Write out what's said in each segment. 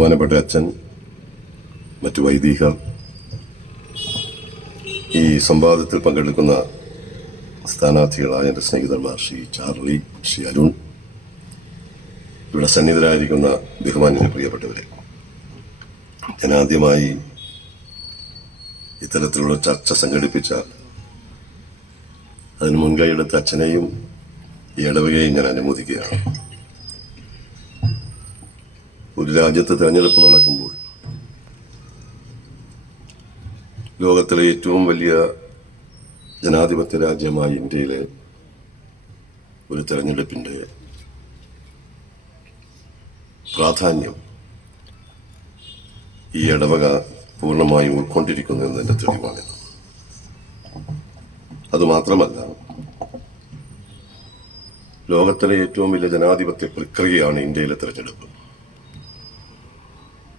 ബഹുമാനപ്പെട്ട അച്ഛൻ മറ്റു വൈദികർ ഈ സംവാദത്തിൽ പങ്കെടുക്കുന്ന സ്ഥാനാർത്ഥികളായ എന്റെ സ്നേഹിതന്മാർ ശ്രീ ചാർലി ശ്രീ അരുൺ ഇവിടെ സന്നിധരായിരിക്കുന്ന ബഹുമാന്യരെ പ്രിയപ്പെട്ടവരെ ഞാൻ ആദ്യമായി ഇത്തരത്തിലുള്ള ചർച്ച സംഘടിപ്പിച്ച അതിന് മുൻകൈയെടുത്ത അച്ഛനെയും ഈ ഇടവകയെയും ഞാൻ അനുമോദിക്കുകയാണ്. ഒരു രാജ്യത്ത് തെരഞ്ഞെടുപ്പ് നടക്കുമ്പോൾ ലോകത്തിലെ ഏറ്റവും വലിയ ജനാധിപത്യ രാജ്യമായ ഇന്ത്യയിലെ ഒരു തെരഞ്ഞെടുപ്പിന്റെ പ്രാധാന്യം ഈ ഇടവക പൂർണമായും ഉൾക്കൊണ്ടിരിക്കുന്നു എന്നതിന്റെ തെളിവാണിത്. അതുമാത്രമല്ല ലോകത്തിലെ ഏറ്റവും വലിയ ജനാധിപത്യ പ്രക്രിയയാണ് ഇന്ത്യയിലെ തെരഞ്ഞെടുപ്പ്.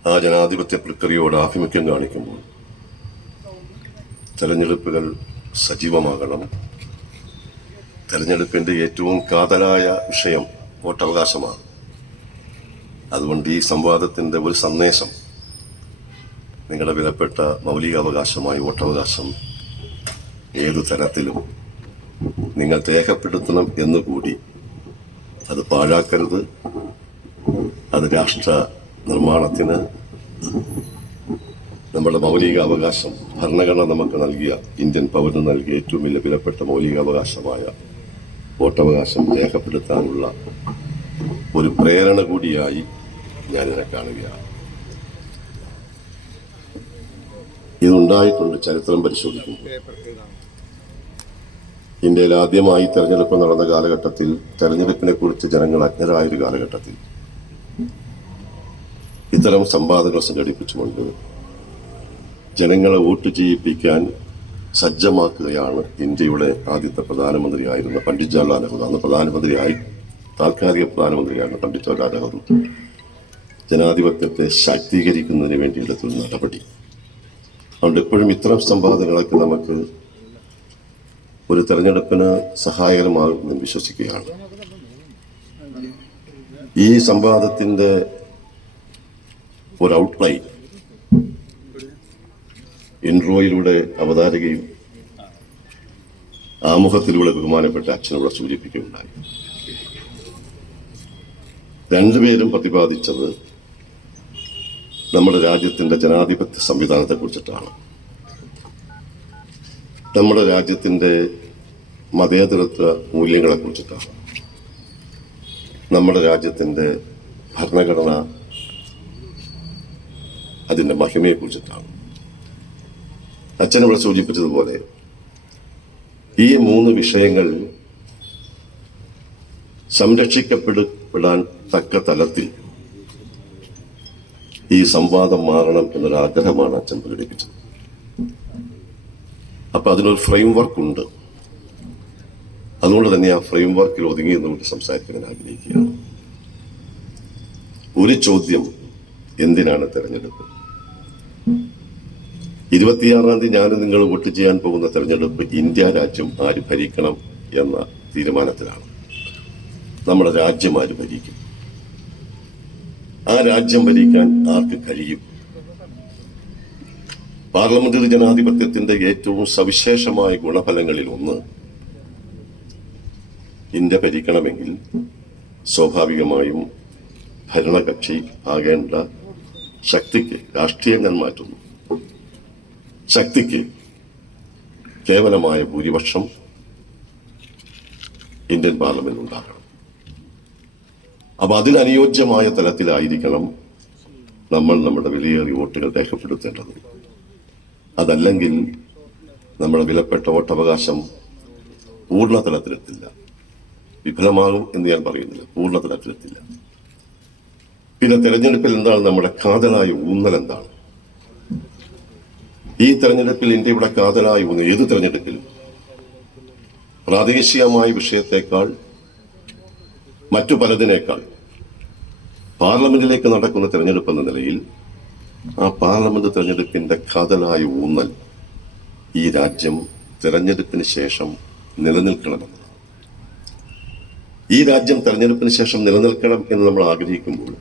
ആ ജനാധിപത്യ പ്രക്രിയയോട് ആഭിമുഖ്യം കാണിക്കുമ്പോൾ തെരഞ്ഞെടുപ്പുകൾ സജീവമാകണം. തെരഞ്ഞെടുപ്പിന്റെ ഏറ്റവും കാതലായ വിഷയം വോട്ടവകാശമാണ്. അതുകൊണ്ട് ഈ സംവാദത്തിന്റെ ഒരു സന്ദേശം നിങ്ങളുടെ വിലപ്പെട്ട മൗലികാവകാശമായ വോട്ടവകാശം ഏതു തരത്തിലും നിങ്ങൾ രേഖപ്പെടുത്തണം എന്നുകൂടി അത് പാഴാക്കരുത്. അത് രാഷ്ട്ര നിർമ്മാണത്തിന് നമ്മുടെ മൗലിക അവകാശം ഭരണഘടന നമുക്ക് നൽകിയ ഇന്ത്യൻ പൗരന് നൽകിയ ഏറ്റവും വലിയ വിലപ്പെട്ട മൗലിക അവകാശമായ വോട്ടവകാശം രേഖപ്പെടുത്താനുള്ള ഒരു പ്രേരണ കൂടിയായി ഞാനിതിനെ കാണുകയാണ്. ഇതുണ്ടായിട്ടുണ്ട് ചരിത്രം പരിശോധിക്കുമ്പോൾ. ഇന്ത്യയിൽ ആദ്യമായി തെരഞ്ഞെടുപ്പ് നടന്ന കാലഘട്ടത്തിൽ തെരഞ്ഞെടുപ്പിനെ കുറിച്ച് ജനങ്ങൾ അജ്ഞരായ ഒരു കാലഘട്ടത്തിൽ ഇത്തരം സംവാദങ്ങൾ സംഘടിപ്പിച്ചുകൊണ്ട് ജനങ്ങളെ വോട്ട് ചെയ്യിപ്പിക്കാൻ സജ്ജമാക്കുകയാണ് ഇന്ത്യയുടെ ആദ്യത്തെ പ്രധാനമന്ത്രിയായിരുന്ന പണ്ഡിറ്റ് ജവഹർലാൽ നെഹ്റു. അന്ന് പ്രധാനമന്ത്രിയായി താൽക്കാലിക പ്രധാനമന്ത്രിയായിരുന്ന പണ്ഡിറ്റ് ജവഹർലാൽ നെഹ്റു. ജനാധിപത്യത്തെ ശാക്തീകരിക്കുന്നതിന് വേണ്ടി എടുത്തൊരു നടപടി. അതുകൊണ്ട് എപ്പോഴും ഇത്തരം സംവാദങ്ങളൊക്കെ നമുക്ക് ഒരു തെരഞ്ഞെടുപ്പിന് സഹായകരമാകുമെന്ന് വിശ്വസിക്കുകയാണ്. ഈ സംവാദത്തിന്റെ ഒരു ഔട്ട്ലൈൻ ഇൻട്രോയിലൂടെ അവതാരകയും ആമുഖത്തിലൂടെ ബഹുമാനപ്പെട്ട അച്ഛനോട് സൂചിപ്പിക്കുകയുണ്ടായി. രണ്ടുപേരും പ്രതിപാദിച്ചത് നമ്മുടെ രാജ്യത്തിന്റെ ജനാധിപത്യ സംവിധാനത്തെ കുറിച്ചിട്ടാണ് നമ്മുടെ രാജ്യത്തിന്റെ മതേതരത്വ മൂല്യങ്ങളെ കുറിച്ചിട്ടാണ് നമ്മുടെ രാജ്യത്തിന്റെ ഭരണഘടന അതിന്റെ മഹിമയെക്കുറിച്ചിട്ടാണ് അച്ഛൻ ഇവിടെ സൂചിപ്പിച്ചതുപോലെ ഈ മൂന്ന് വിഷയങ്ങൾ സംരക്ഷിക്കപ്പെടാൻ തക്ക തലത്തിൽ ഈ സംവാദം മാറണം എന്നൊരാഗ്രഹമാണ് അച്ഛൻ പ്രകടിപ്പിച്ചത്. അപ്പൊ അതിനൊരു ഫ്രെയിം വർക്ക് ഉണ്ട്. അതുകൊണ്ട് തന്നെ ആ ഫ്രെയിം വർക്കിൽ ഒതുങ്ങി എന്നുകൊണ്ട് സംസാരിക്കാൻ ആഗ്രഹിക്കുകയാണ്. ഒരു ചോദ്യം എന്തിനാണ് തെരഞ്ഞെടുപ്പ്? ഇരുപത്തിയാറാം തീയതി ഞാൻ നിങ്ങൾ വോട്ട് ചെയ്യാൻ പോകുന്ന തെരഞ്ഞെടുപ്പ് ഇന്ത്യ രാജ്യം ആര് ഭരിക്കണം എന്ന തീരുമാനത്തിലാണ്. നമ്മുടെ രാജ്യം ആര് ഭരിക്കും? ആ രാജ്യം ഭരിക്കാൻ ആർക്ക് കഴിയും? പാർലമെന്ററി ജനാധിപത്യത്തിന്റെ ഏറ്റവും സവിശേഷമായ ഗുണഫലങ്ങളിൽ ഒന്ന് ഇന്ത്യ ഭരിക്കണമെങ്കിൽ സ്വാഭാവികമായും ഭരണകക്ഷി ആകേണ്ട ശക്തിക്ക് രാഷ്ട്രീയം ഞാൻ മാറ്റുന്നു. ശക്തിക്ക് കേവലമായ ഭൂരിപക്ഷം ഇന്ത്യൻ പാർലമെന്റ് ഉണ്ടാകണം. അപ്പൊ അതിനനുയോജ്യമായ തലത്തിലായിരിക്കണം നമ്മൾ നമ്മുടെ വിലയേറിയ വോട്ടുകൾ രേഖപ്പെടുത്തേണ്ടത്. അതല്ലെങ്കിൽ നമ്മുടെ വിലപ്പെട്ട വോട്ടവകാശം പൂർണ തലത്തിലെത്തില്ല. വിഫലമാകും എന്ന് ഞാൻ പറയുന്നില്ല. പൂർണ തലത്തിലെത്തില്ല. പിന്നെ തെരഞ്ഞെടുപ്പിൽ എന്താണ് നമ്മുടെ കാതലായ ഊന്നൽ എന്താണ്? ഈ തെരഞ്ഞെടുപ്പിൽ ഇന്ത്യയുടെ കാതലായി വന്നു. ഏത് തെരഞ്ഞെടുപ്പിലും. പ്രാദേശികമായ വിഷയത്തെക്കാൾ മറ്റു പലതിനേക്കാൾ പാർലമെന്റിലേക്ക് നടക്കുന്ന തെരഞ്ഞെടുപ്പ് എന്ന നിലയിൽ ആ പാർലമെന്റ് തെരഞ്ഞെടുപ്പിന്റെ കാതലായ ഊന്നൽ ഈ രാജ്യം തെരഞ്ഞെടുപ്പിന് ശേഷം നിലനിൽക്കണമെന്ന് ഈ രാജ്യം തെരഞ്ഞെടുപ്പിന് ശേഷം നിലനിൽക്കണം എന്ന് നമ്മൾ ആഗ്രഹിക്കുമ്പോൾ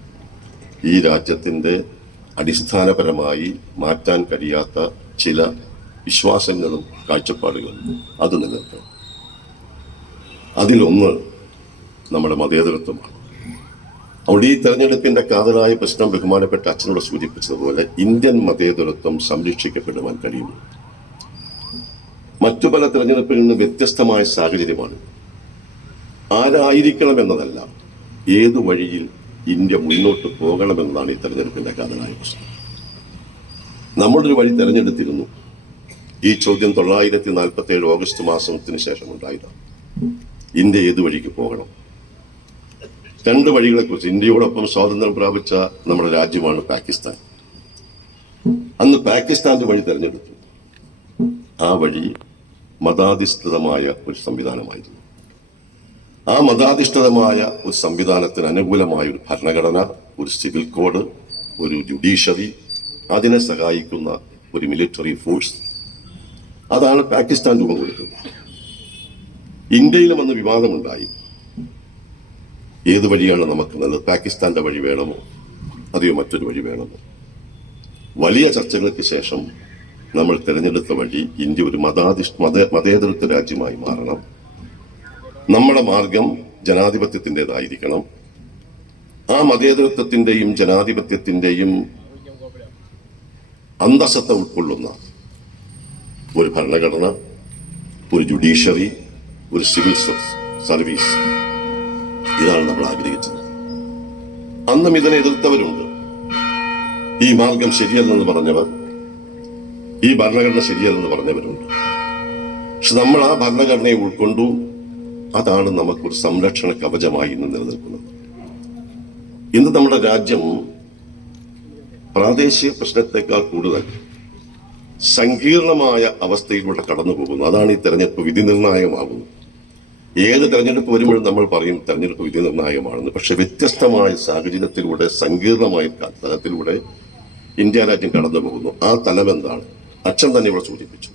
ഈ രാജ്യത്തിന്റെ അടിസ്ഥാനപരമായി മാറ്റാൻ കഴിയാത്ത ചില വിശ്വാസങ്ങളും കാഴ്ചപ്പാടുകളും അത് നിലനിൽക്കണം അതിലൊന്ന് നമ്മുടെ മതേതരത്വമാണ്. അവിടെ ഈ തെരഞ്ഞെടുപ്പിന്റെ കാതലായ പ്രശ്നം ബഹുമാനപ്പെട്ട അച്ഛനോട് സൂചിപ്പിച്ചതുപോലെ ഇന്ത്യൻ മതേതരത്വം സംരക്ഷിക്കപ്പെടുവാൻ കഴിയുന്നു. മറ്റു പല തെരഞ്ഞെടുപ്പുകളിൽ നിന്ന് വ്യത്യസ്തമായ സാഹചര്യമാണ്. ആരായിരിക്കണം എന്നതല്ല ഏതു വഴിയിൽ ഇന്ത്യ മുന്നോട്ട് പോകണമെന്നതാണ് ഈ തെരഞ്ഞെടുപ്പിന്റെ കാതലായ പ്രശ്നം. നമ്മളൊരു വഴി തെരഞ്ഞെടുത്തിരുന്നു. ഈ ചോദ്യം തൊള്ളായിരത്തി നാൽപ്പത്തി ഏഴ് ഓഗസ്റ്റ് മാസത്തിന് ശേഷം ഉണ്ടായതാണ് ഇന്ത്യ ഏത് വഴിക്ക് പോകണം? രണ്ട് വഴികളെ കുറിച്ച് ഇന്ത്യയോടൊപ്പം സ്വാതന്ത്ര്യം പ്രാപിച്ച നമ്മുടെ രാജ്യമാണ് പാകിസ്ഥാൻ. അന്ന് പാകിസ്ഥാന്റെ വഴി തെരഞ്ഞെടുത്തു. ആ വഴി മതാധിഷ്ഠിതമായ ഒരു സംവിധാനമായിരുന്നു. ആ മതാധിഷ്ഠിതമായ ഒരു സംവിധാനത്തിന് അനുകൂലമായ ഒരു ഭരണഘടന ഒരു സിവിൽ കോഡ് ഒരു ജുഡീഷ്യറി അതിനെ സഹായിക്കുന്ന ഒരു മിലിറ്ററി ഫോഴ്സ് അതാണ് പാകിസ്ഥാൻ രൂപം കൊടുത്തത്. ഇന്ത്യയിലും അന്ന് വിവാദമുണ്ടായി. ഏത് വഴിയാണ് നമുക്ക് നല്ലത്? പാകിസ്ഥാന്റെ വഴി വേണമോ? അതെയോ മറ്റൊരു വഴി വേണമോ? വലിയ ചർച്ചകൾക്ക് ശേഷം നമ്മൾ തിരഞ്ഞെടുത്ത വഴി ഇന്ത്യ ഒരു മതാധിഷ് മത മതേതരത്വ രാജ്യമായി മാറണം. നമ്മുടെ മാർഗം ജനാധിപത്യത്തിന്റെതായിരിക്കണം. ആ മതേതരത്വത്തിന്റെയും ജനാധിപത്യത്തിന്റെയും അന്തസത്ത ഉൾക്കൊള്ളുന്ന ഒരു ഭരണഘടന ഒരു ജുഡീഷ്യറി ഒരു സിവിൽ സർവീസ് ഇതാണ് നമ്മൾ ആഗ്രഹിച്ചത്. അന്നും ഇതിനെ എതിർത്തവരുണ്ട്. ഈ മാർഗം ശരിയല്ലെന്ന് പറഞ്ഞവർ ഈ ഭരണഘടന ശരിയല്ലെന്ന് പറഞ്ഞവരുണ്ട്. പക്ഷെ നമ്മൾ ആ ഭരണഘടനയെ ഉൾക്കൊണ്ടു അതാണ് നമുക്കൊരു സംരക്ഷണ കവചമായി ഇന്ന് നിലനിൽക്കുന്നത്. ഇന്ന് നമ്മുടെ രാജ്യം പ്രാദേശിക പ്രശ്നത്തെക്കാൾ കൂടുതൽ സങ്കീർണമായ അവസ്ഥയിലൂടെ കടന്നു പോകുന്നു. അതാണ് ഈ തെരഞ്ഞെടുപ്പ് വിധി നിർണായകമാകുന്നത് ഏത് തെരഞ്ഞെടുപ്പ് വരുമ്പോഴും നമ്മൾ പറയും തെരഞ്ഞെടുപ്പ് വിധി നിർണായകമാണെന്ന്. പക്ഷെ വ്യത്യസ്തമായ സാഹചര്യത്തിലൂടെ സങ്കീർണമായ തലത്തിലൂടെ ഇന്ത്യ രാജ്യം കടന്നു പോകുന്നു. ആ തലം എന്താണ്? അച്ഛൻ തന്നെ ഇവിടെ സൂചിപ്പിച്ചു.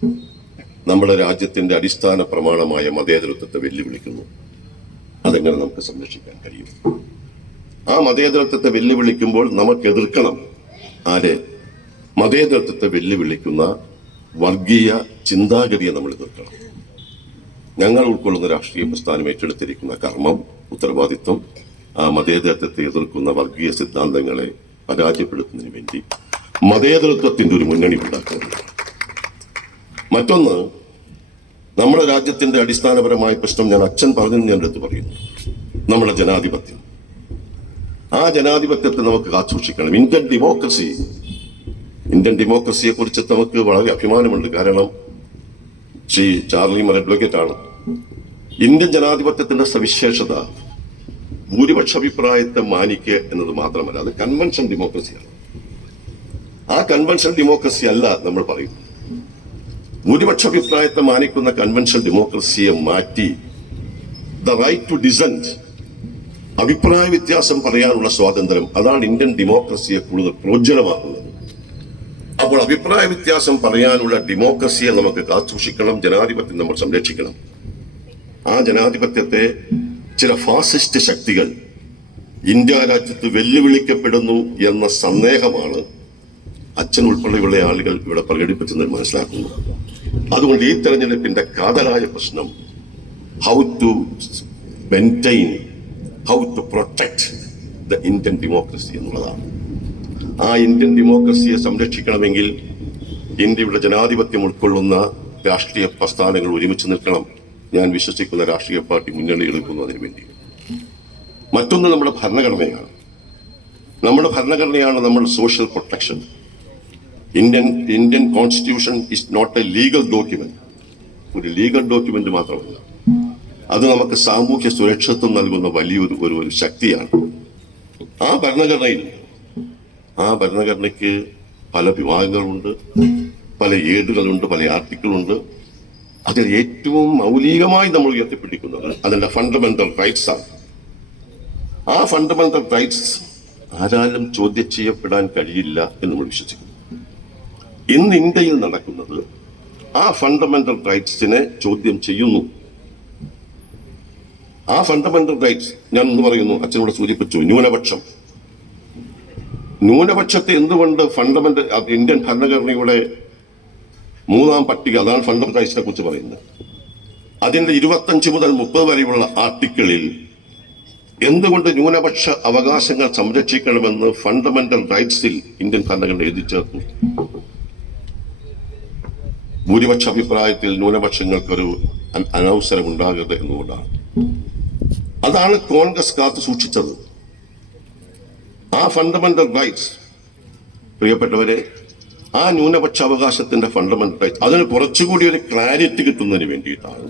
നമ്മുടെ രാജ്യത്തിന്റെ അടിസ്ഥാന പ്രമാണമായ മതേതരത്വത്തെ വെല്ലുവിളിക്കുന്നു. അതെങ്ങനെ നമുക്ക് സംരക്ഷിക്കാൻ കഴിയും? ആ മതേതരത്വത്തെ വെല്ലുവിളിക്കുമ്പോൾ നമുക്ക് എതിർക്കണം. ആരെ? മതേതരത്വത്തെ വെല്ലുവിളിക്കുന്ന വർഗീയ ചിന്താഗതിയെ നമ്മൾ എതിർക്കണം. ഞങ്ങൾ ഉൾക്കൊള്ളുന്ന രാഷ്ട്രീയ പ്രസ്ഥാനം ഏറ്റെടുത്തിരിക്കുന്ന കർമ്മം ഉത്തരവാദിത്വം ആ മതേതരത്വത്തെ എതിർക്കുന്ന വർഗീയ സിദ്ധാന്തങ്ങളെ പരാജയപ്പെടുത്തുന്നതിന് വേണ്ടി മതേതരത്വത്തിന്റെ ഒരു മുന്നണി ഉണ്ടാക്കുന്നത് മറ്റൊന്ന് നമ്മുടെ രാജ്യത്തിന്റെ അടിസ്ഥാനപരമായ പ്രശ്നം ഞാൻ അച്ഛൻ പറഞ്ഞു ഞാൻ എടുത്ത് പറയുന്നു. നമ്മുടെ ജനാധിപത്യം. ജനാധിപത്യത്തെ നമുക്ക് കാത്തുസൂക്ഷിക്കണം ഇന്ത്യൻ ഡെമോക്രസി ഇന്ത്യൻ ഡെമോക്രസിയെ കുറിച്ച് നമുക്ക് വളരെ അഭിമാനമുണ്ട്. കാരണം ശ്രീ ചാർലി മലഡ്വക്കറ്റ് ആണ്. ഇന്ത്യൻ ജനാധിപത്യത്തിന്റെ സവിശേഷത ഭൂരിപക്ഷ അഭിപ്രായത്തെ മാനിക്കുക എന്നത് മാത്രമല്ല അത് കൺവെൻഷൻ ഡെമോക്രസിയാണ് ആ കൺവെൻഷൻ ഡെമോക്രസി അല്ല നമ്മൾ പറയും ഭൂരിപക്ഷ അഭിപ്രായത്തെ മാനിക്കുന്ന കൺവെൻഷൻ ഡെമോക്രസിയെ മാറ്റി ദ റൈറ്റ് ടു ഡിസെന്റ് അഭിപ്രായ വ്യത്യാസം പറയാനുള്ള സ്വാതന്ത്ര്യം അതാണ് ഇന്ത്യൻ ഡെമോക്രസിയെ കൂടുതൽ പ്രോജ്വലമാക്കുന്നത്. അപ്പോൾ അഭിപ്രായ വ്യത്യാസം പറയാനുള്ള ഡെമോക്രസിയെ നമുക്ക് കാത്തുസൂക്ഷിക്കണം ജനാധിപത്യം നമ്മൾ സംരക്ഷിക്കണം. ആ ജനാധിപത്യത്തെ ചില ഫാസിസ്റ്റ് ശക്തികൾ ഇന്ത്യ രാജ്യത്ത് വെല്ലുവിളിക്കപ്പെടുന്നു എന്ന സന്ദേഹമാണ് അച്ഛൻ ഉൾപ്പെടെയുള്ള ആളുകൾ ഇവിടെ പ്രകടിപ്പിച്ചെന്ന് മനസ്സിലാക്കുന്നു. അതുകൊണ്ട് ഈ തെരഞ്ഞെടുപ്പിന്റെ കാതലായ പ്രശ്നം how to maintain how to protect the Indian democracy എന്നുള്ളതാണ്. ആ ഇന്ത്യൻ ഡെമോക്രസിയെ സംരക്ഷിക്കണമെങ്കിൽ ഇന്ത്യയുടെ ജനാധിപത്യം ഉൾക്കൊള്ളുന്ന രാഷ്ട്രീയ പ്രസ്ഥാനങ്ങൾ ഒരുമിച്ച് നിൽക്കണം. ഞാൻ വിശ്വസിക്കുന്ന രാഷ്ട്രീയ പാർട്ടി മുന്നണി അതിനു വേണ്ടി. മറ്റൊന്ന് നമ്മുടെ ഭരണഘടനയാണ്. നമ്മുടെ ഭരണഘടനയാണ് നമ്മൾ social protection Indian Indian constitution is not a legal document ഒരു ലീഗൽ ഡോക്യുമെന്റ് മാത്രമല്ല. അത് നമുക്ക് സാമൂഹ്യ സുരക്ഷിത്വം നൽകുന്ന വലിയൊരു ഒരു ഒരു ശക്തിയാണ്. ആ ഭരണഘടനയിൽ ആ ഭരണഘടനയ്ക്ക് പല വിഭാഗങ്ങളുണ്ട് പല ഏടുകളുണ്ട് പല ആർട്ടിക്കിളുണ്ട്. അതിൽ ഏറ്റവും മൗലികമായി നമ്മൾ ഉയർത്തിപ്പിടിക്കുന്നത് അതിന്റെ ഫണ്ടമെന്റൽ റൈറ്റ്സ് ആണ്. ആ ഫണ്ടമെന്റൽ റൈറ്റ്സ് ആരാലും ചോദ്യം ചെയ്യപ്പെടാൻ കഴിയില്ല എന്ന് നമ്മൾ വിശ്വസിക്കുന്നു. ഇന്ന് ഇന്ത്യയിൽ നടക്കുന്നത് ആ ഫണ്ടമെന്റൽ റൈറ്റ്സിനെ ചോദ്യം ചെയ്യുന്നു. ആ ഫണ്ടമെന്റൽ റൈറ്റ്സ് ഞാൻ എന്ന് പറയുന്നു അച്ഛനോട് സൂചിപ്പിച്ചു ന്യൂനപക്ഷം. ന്യൂനപക്ഷത്തെ എന്തുകൊണ്ട് ഫണ്ടമെന്റൽ ഇന്ത്യൻ ഭരണഘടനയുടെ മൂന്നാം പട്ടിക അതാണ് ഫണ്ടമെന്റൽ റൈറ്റ്സിനെ കുറിച്ച് പറയുന്നത്. അതിന്റെ ഇരുപത്തഞ്ച് മുതൽ മുപ്പത് വരെയുള്ള ആർട്ടിക്കിളിൽ എന്തുകൊണ്ട് ന്യൂനപക്ഷ അവകാശങ്ങൾ സംരക്ഷിക്കണമെന്ന് ഫണ്ടമെന്റൽ റൈറ്റ്സിൽ ഇന്ത്യൻ ഭരണഘടന എഴുതി ചേർത്തു? ഭൂരിപക്ഷ അഭിപ്രായത്തിൽ ന്യൂനപക്ഷങ്ങൾക്കൊരു അനവസരം ഉണ്ടാകരുത് എന്നുകൊണ്ടാണ്. അതാണ് കോൺഗ്രസ് കാത്തു സൂക്ഷിച്ചത്. ആ ഫണ്ടമെന്റൽ റൈറ്റ്സ് പ്രിയപ്പെട്ടവരെ ആ ന്യൂനപക്ഷ അവകാശത്തിന്റെ ഫണ്ടമെന്റൽ റൈറ്റ് അതിന് കുറച്ചുകൂടി ഒരു ക്ലാരിറ്റി കിട്ടുന്നതിന് വേണ്ടിയിട്ടാണ്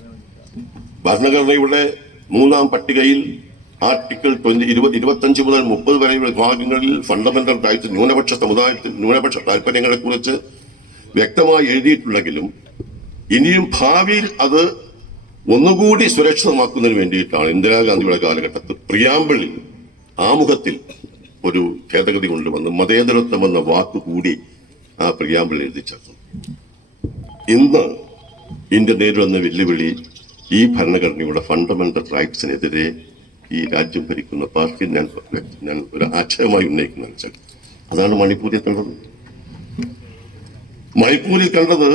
ഭരണഘടനയുടെ മൂന്നാം പട്ടികയിൽ ആർട്ടിക്കിൾ ട്വന്റി ഇരുപത് ഇരുപത്തഞ്ച് മുതൽ മുപ്പത് വരെയുള്ള വിഭാഗങ്ങളിൽ ഫണ്ടമെന്റൽ റൈറ്റ്സ് ന്യൂനപക്ഷ സമുദായത്തിൽ ന്യൂനപക്ഷ താല്പര്യങ്ങളെ കുറിച്ച് വ്യക്തമായി എഴുതിയിട്ടുണ്ടെങ്കിലും ഇനിയും ഭാവിയിൽ അത് ഒന്നുകൂടി സുരക്ഷിതമാക്കുന്നതിന് വേണ്ടിയിട്ടാണ് ഇന്ദിരാഗാന്ധിയുടെ കാലഘട്ടത്തിൽ പ്രിയാമ്പിളിൽ ആമുഖത്തിൽ ഒരു ഭേദഗതി കൊണ്ടുവന്ന് മതേതരത്വം എന്ന വാക്ക് കൂടി ആ പ്രിയാമ്പിളിൽ എഴുതി ചേർത്തു. ഇന്ന് ഇന്ത്യ നേരിടുന്ന വെല്ലുവിളി ഈ ഭരണഘടനയുടെ ഫണ്ടമെന്റൽ റൈറ്റ്സിനെതിരെ ഈ രാജ്യം ഭരിക്കുന്ന പാർട്ടി ഞാൻ ഞാൻ ഒരു ആശയമായി ഉന്നയിക്കുന്ന അതാണ് മണിപ്പൂരിൽ കണ്ടത്. മണിപ്പൂരിൽ കണ്ടത്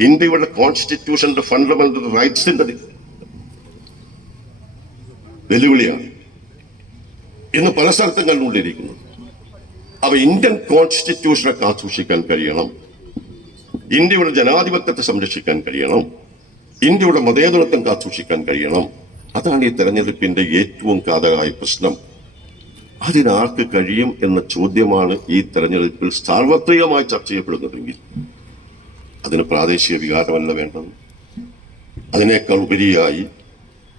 ഇന്ത്യയുടെ കോൺസ്റ്റിറ്റ്യൂഷന്റെ ഫണ്ടമെന്റൽ റൈറ്റ്സിന്റെ വെല്ലുവിളിയാണ്. ഇന്ന് പല സ്ഥലത്തും കണ്ടുകൊണ്ടിരിക്കുന്നു. അവ ഇന്ത്യൻ കോൺസ്റ്റിറ്റ്യൂഷനെ കാത്തുസൂക്ഷിക്കാൻ കഴിയണം. ഇന്ത്യയുടെ ജനാധിപത്യത്തെ സംരക്ഷിക്കാൻ കഴിയണം. ഇന്ത്യയുടെ മതേതരത്വം കാത്തുസൂക്ഷിക്കാൻ കഴിയണം. അതാണ് ഈ തെരഞ്ഞെടുപ്പിന്റെ ഏറ്റവും കാതകായ പ്രശ്നം. അതിനാർക്ക് കഴിയും എന്ന ചോദ്യമാണ് ഈ തെരഞ്ഞെടുപ്പിൽ സാർവത്രികമായി ചർച്ച ചെയ്യപ്പെടുന്നതെങ്കിൽ അതിന് പ്രാദേശിക വികാരമല്ല വേണ്ടത്. അതിനേക്കാൾ ഉപരിയായി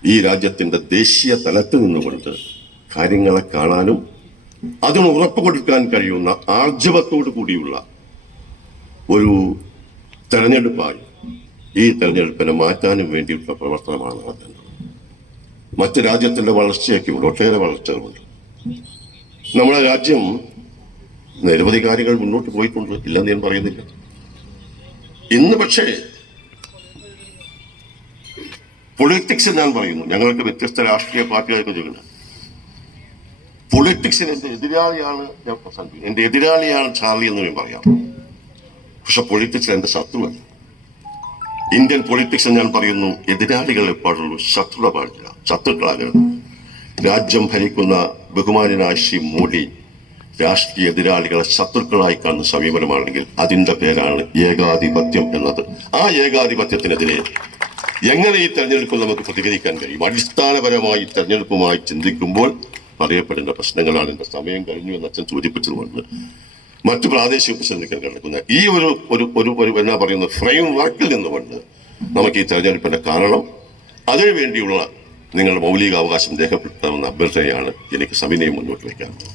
ഈ രാജ്യത്തിന്റെ ദേശീയ തലത്തിൽ നിന്നുകൊണ്ട് കാര്യങ്ങളെ കാണാനും അതിന് ഉറപ്പ് കൊടുക്കാൻ കഴിയുന്ന ആർജവത്തോടു കൂടിയുള്ള ഒരു തെരഞ്ഞെടുപ്പായി ഈ തെരഞ്ഞെടുപ്പിനെ മാറ്റാനും വേണ്ടിയിട്ടുള്ള പ്രവർത്തനമാണ് നടത്തേണ്ടത്. മറ്റ് രാജ്യത്തിന്റെ വളർച്ചയൊക്കെ ഉണ്ട് ഒട്ടേറെ വളർച്ചകളുണ്ട്. നമ്മുടെ രാജ്യം നിരവധി കാര്യങ്ങൾ മുന്നോട്ട് പോയിട്ടുണ്ട് ഇല്ലെന്ന് ഞാൻ പറയുന്നില്ല. ഇന്ന് പക്ഷേ പൊളിറ്റിക്സ് ഞാൻ പറയുന്നു. ഞങ്ങൾക്ക് വ്യത്യസ്ത രാഷ്ട്രീയ പാർട്ടികൾക്ക് ചോദിക്കുന്നത് പൊളിറ്റിക്സിന് എന്റെ എതിരാളിയാണ് ഞാൻ പ്രസംഗിക്കുന്നത് എന്റെ എതിരാളിയാണ് ചാർലി എന്ന് ഞാൻ പറയാം. പക്ഷെ പൊളിറ്റിക്സ് എന്റെ ശത്രുവല്ല. ഇന്ത്യൻ പൊളിറ്റിക്സ് ഞാൻ പറയുന്നു എതിരാളികൾ എപ്പോഴുള്ളൂ ശത്രുത പാടില്ല ശത്രുക്കളാകരുത് രാജ്യം ഭരിക്കുന്ന ബഹുമാനായ മോഡി രാഷ്ട്രീയ എതിരാളികളെ ശത്രുക്കളായി കാണുന്ന സമീപനമാണെങ്കിൽ അതിന്റെ പേരാണ് ഏകാധിപത്യം എന്നത്. ആ ഏകാധിപത്യത്തിനെതിരെ എങ്ങനെ ഈ തെരഞ്ഞെടുപ്പിൽ നമുക്ക് പ്രതികരിക്കാൻ കഴിയും? അടിസ്ഥാനപരമായി തെരഞ്ഞെടുപ്പുമായി ചിന്തിക്കുമ്പോൾ പറയപ്പെടേണ്ട പ്രശ്നങ്ങളാണ്. എന്റെ സമയം കഴിഞ്ഞു എന്ന് അച്ഛൻ സൂചിപ്പിച്ചതുകൊണ്ട് മറ്റു പ്രാദേശിക പ്രശ്നങ്ങൾ കിടക്കുന്ന ഈ ഒരു ഒരു ഒരു ഒരു എന്നാ പറയുന്ന ഫ്രെയിം വർക്കിൽ നിന്നുകൊണ്ട് നമുക്ക് ഈ തെരഞ്ഞെടുപ്പിന്റെ കാരണം അതിനു വേണ്ടിയുള്ള നിങ്ങളുടെ മൗലിക അവകാശം രേഖപ്പെടുത്തണമെന്ന അഭ്യർത്ഥനയാണ് എനിക്ക് സമിതിയെ മുന്നോട്ട് വയ്ക്കാറുള്ളത്